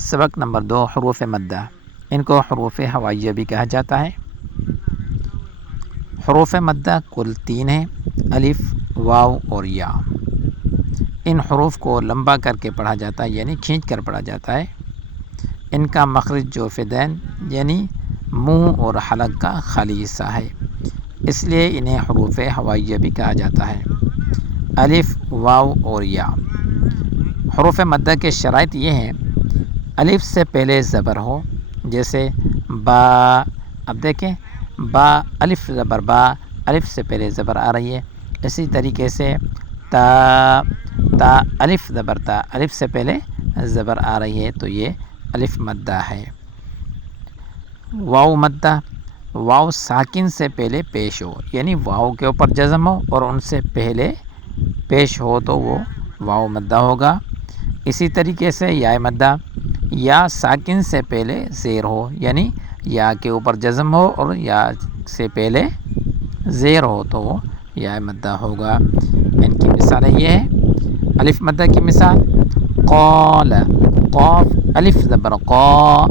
سبق نمبر 2 حروف مدہ، ان کو حروف ہوائیہ بھی کہا جاتا ہے۔ حروف مدہ کل 3 ہیں، الف، واو اور یا۔ ان حروف کو لمبا کر کے پڑھا جاتا ہے، یعنی کھینچ کر پڑھا جاتا ہے۔ ان کا مخرج جوفدین یعنی منہ اور حلق کا خالی حصہ ہے، اس لیے انہیں حروف ہوائیہ بھی کہا جاتا ہے، الف، واو اور یا۔ حروف مدہ کے شرائط یہ ہیں: الف سے پہلے زبر ہو، جیسے با۔ اب دیکھیں با، الف زبر با، الف سے پہلے زبر آ رہی ہے۔ اسی طریقے سے تا، تا الف زبر تا، الف سے پہلے زبر آ رہی ہے، تو یہ الف مدہ ہے۔ واو مدہ، واو ساکن سے پہلے پیش ہو، یعنی واو کے اوپر جزم ہو اور ان سے پہلے پیش ہو تو وہ واو مدہ ہوگا۔ اسی طریقے سے یا مدہ، یا ساکن سے پہلے زیر ہو، یعنی یا کے اوپر جزم ہو اور یا سے پہلے زیر ہو تو وہ یا مدہ ہوگا۔ ان کی مثالیں یہ ہیں: الف مدہ کی مثال قال، قاف الف زبر قا،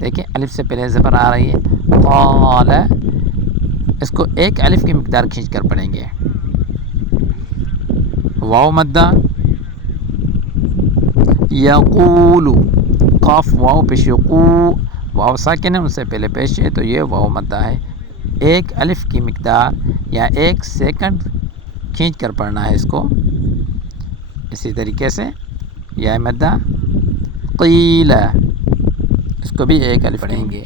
دیکھیں الف سے پہلے زبر آ رہی ہے، قال، اس کو ایک الف کی مقدار کھینچ کر پڑھیں گے۔ واو مدہ یقول، قاف واو پیش قو، واو ساکن ہے ان سے پہلے پیش ہے تو یہ واو مدہ ہے، ایک الف کی مقدار یا ایک سیکنڈ کھینچ کر پڑھنا ہے اس کو۔ اسی طریقے سے یا مدہ قیل، اس کو بھی ایک الف پڑھیں گے۔